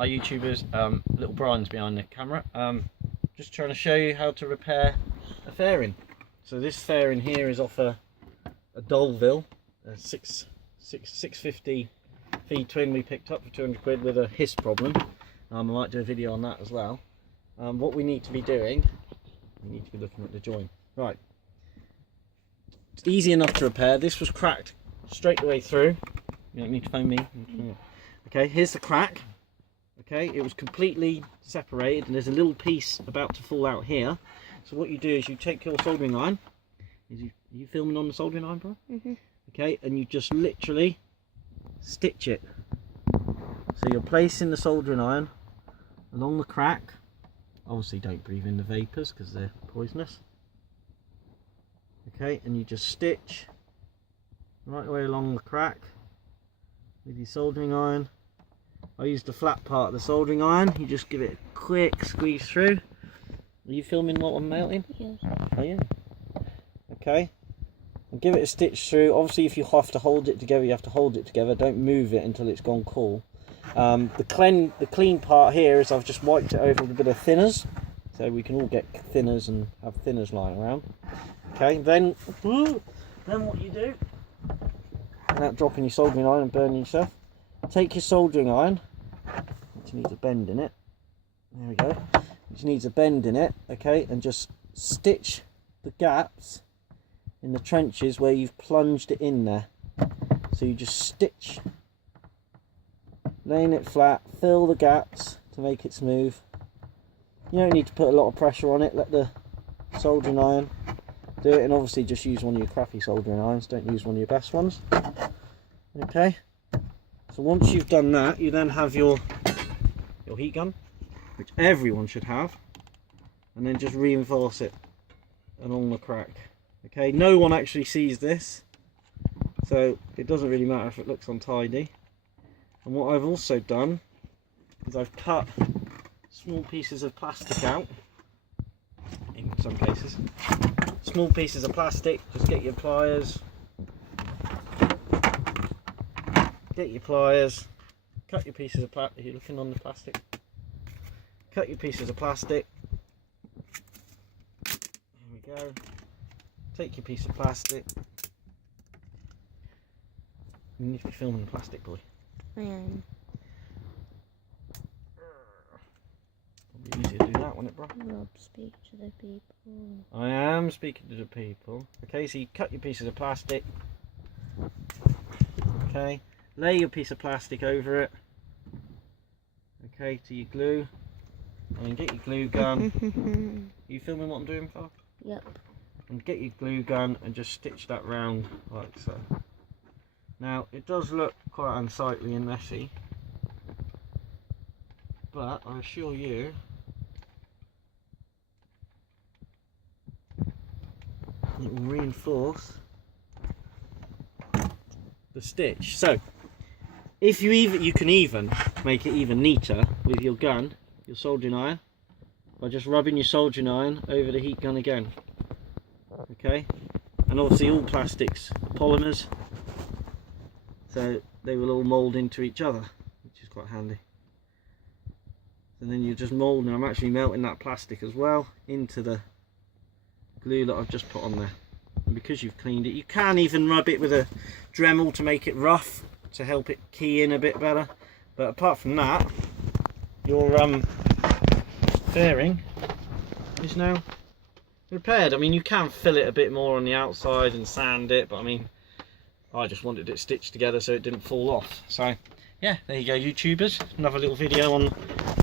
Hi YouTubers, little Brian's behind the camera. Just trying to show you how to repair a fairing. So this fairing here is off a deauville, a 650 feed twin we picked up for 200 quid with a hiss problem. I might do a video on that as well. What we need to be doing, we need to be looking at the joint. Right, it's easy enough to repair. This was cracked straight the way through. You don't need to phone me. Okay, here's the crack. Okay, it was completely separated and there's a little piece about to fall out here. So what you do is you take your soldering iron. Are you filming on the soldering iron, bro? Okay, and you just literally stitch it. So you're placing the soldering iron along the crack. Obviously don't breathe in the vapours because they're poisonous. Okay, and you just stitch right away along the crack with your soldering iron. I use the flat part of the soldering iron. You just give it a quick squeeze through. Are you filming what I'm melting? Yes. Oh yeah. Okay. And give it a stitch through. Obviously if you have to hold it together, you have to hold it together. Don't move it until it's gone cool. The clean part here is I've just wiped it over with a bit of thinners. So we can all get thinners and have thinners lying around. Okay, then what you do, without dropping your soldering iron and burning yourself, take your soldering iron, which needs a bend in it, there we go, which needs a bend in it, okay, and just stitch the gaps in the trenches where you've plunged it in there. So you just stitch, laying it flat, fill the gaps to make it smooth. You don't need to put a lot of pressure on it, let the soldering iron do it, and obviously just use one of your crappy soldering irons, don't use one of your best ones. Okay. So once you've done that, you then have your heat gun, which everyone should have, and then just reinforce it along the crack. Okay, no one actually sees this, so it doesn't really matter if it looks untidy. And what I've also done is I've cut small pieces of plastic out, in some cases. Small pieces of plastic, just get your pliers. Get your pliers, cut your pieces of plastic. Are you looking on the plastic? Cut your pieces of plastic. There we go. Take your piece of plastic. You need to be filming the plastic, boy. I am. Probably easier to do that, won't it, bro? Rob, speak to the people. I am speaking to the people. Okay, so you cut your pieces of plastic. Okay. Lay your piece of plastic over it, okay, to your glue, and then get your glue gun. Are you filming what I'm doing, Phil? Yep. And get your glue gun and just stitch that round like so. Now, it does look quite unsightly and messy, but I assure you, it will reinforce the stitch. So, if you can even make it even neater with your gun, your soldering iron, by just rubbing your soldering iron over the heat gun again. Okay, and obviously all plastics are polymers, so they will all mould into each other, which is quite handy. And then you just mould, and I'm actually melting that plastic as well into the glue that I've just put on there. And because you've cleaned it, you can even rub it with a Dremel to make it rough, to help it key in a bit better. But apart from that, your fairing is now repaired. I mean, you can fill it a bit more on the outside and sand it, but I mean, I just wanted it stitched together so it didn't fall off. So yeah, there you go, YouTubers, another little video on